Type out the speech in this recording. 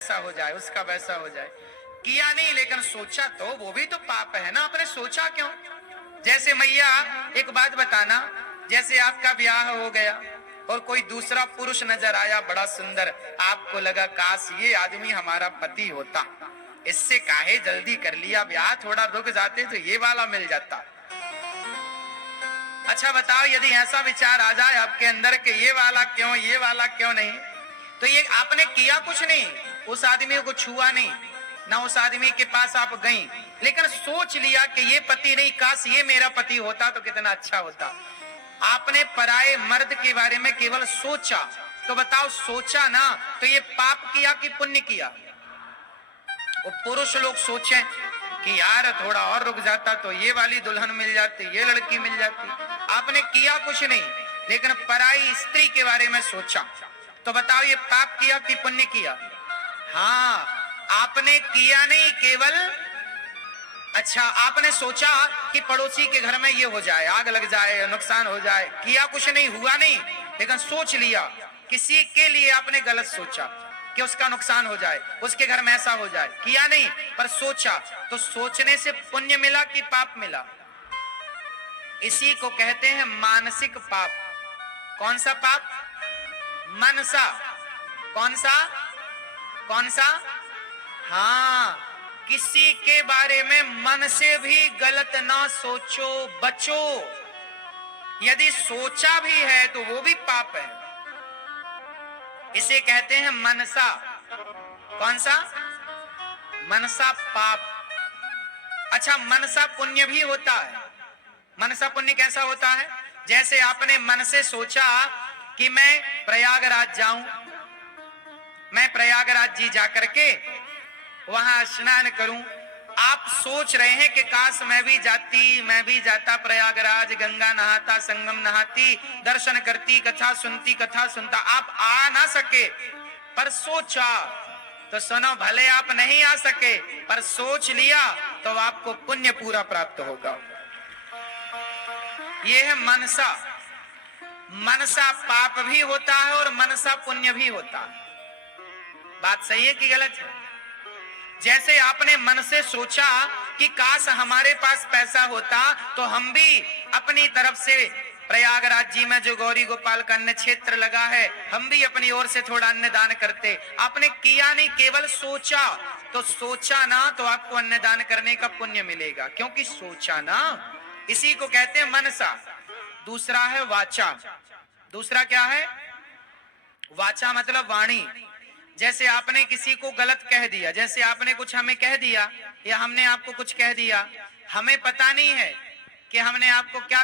ऐसा हो जाए, उसका वैसा हो जाए। किया नहीं लेकिन सोचा तो वो भी तो पाप है ना। आपने सोचा क्यों? जैसे मैया एक बात बताना, जैसे आपका ब्याह हो गया और कोई दूसरा पुरुष नजर आया बड़ा सुंदर, आपको लगा काश ये आदमी हमारा पति होता, इससे काहे जल्दी कर लिया ब्याह, थोड़ा रुक जाते तो ये वाला मिल जाता। अच्छा बताओ, यदि ऐसा विचार आ जाए आपके अंदर कि ये वाला क्यों, ये वाला क्यों नहीं, तो ये आपने किया कुछ नहीं, उस आदमी को छुआ नहीं, ना उस आदमी के पास आप गई, लेकिन सोच लिया कि ये पति नहीं, काश ये मेरा पति होता तो कितना अच्छा होता। आपने पराये मर्द के बारे में केवल सोचा, तो बताओ सोचा ना, तो ये पाप किया कि पुण्य किया? वो पुरुष लोग सोचें कि यार थोड़ा और रुक जाता तो ये वाली दुल्हन मिल जाती, ये लड़की मिल जाती। आपने किया कुछ नहीं, लेकिन पराई स्त्री के बारे में सोचा, तो बताओ ये पाप किया कि पुण्य किया? हाँ, आपने किया नहीं, केवल अच्छा आपने सोचा कि पड़ोसी के घर में ये हो जाए, आग लग जाए, नुकसान हो जाए, किया कुछ नहीं, हुआ नहीं, लेकिन सोच लिया। किसी के लिए आपने गलत सोचा कि उसका नुकसान हो जाए, उसके घर में ऐसा हो जाए, किया नहीं पर सोचा, तो सोचने से पुण्य मिला कि पाप मिला? इसी को कहते हैं मानसिक पाप। कौन सा पाप? मनसा। कौन सा? कौन सा? हाँ, किसी के बारे में मन से भी गलत ना सोचो, बचो। यदि सोचा भी है तो वो भी पाप है। इसे कहते हैं मनसा। कौन सा? मनसा पाप। अच्छा, मनसा पुण्य भी होता है। मनसा पुण्य कैसा होता है? जैसे आपने मन से सोचा कि मैं प्रयागराज जाऊं, मैं प्रयागराज जी जाकर के वहां स्नान करूं। आप सोच रहे हैं कि काश मैं भी जाती, मैं भी जाता प्रयागराज, गंगा नहाता, संगम नहाती, दर्शन करती, कथा सुनती, कथा सुनता। आप आ ना सके पर सोचा, तो सुनो, भले आप नहीं आ सके पर सोच लिया तो आपको पुण्य पूरा प्राप्त होगा। यह है मनसा। मनसा पाप भी होता है और मनसा पुण्य भी होता है। बात सही है कि गलत है? जैसे आपने मन से सोचा कि काश हमारे पास पैसा होता तो हम भी अपनी तरफ से प्रयागराज जी में जो गौरी गोपाल का अन्न क्षेत्र लगा है, हम भी अपनी ओर से थोड़ा अन्न दान करते। आपने किया नहीं, केवल सोचा, तो सोचा ना तो आपको अन्न दान करने का पुण्य मिलेगा, क्योंकि सोचा ना। इसी को कहते हैं मनसा। दूसरा है वाचा। दूसरा क्या है? वाचा मतलब वाणी। जैसे आपने किसी को गलत कह दिया, जैसे आपने कुछ हमें कह दिया या हमने आपको कुछ कह दिया, हमें पता नहीं है कि हमने आपको क्या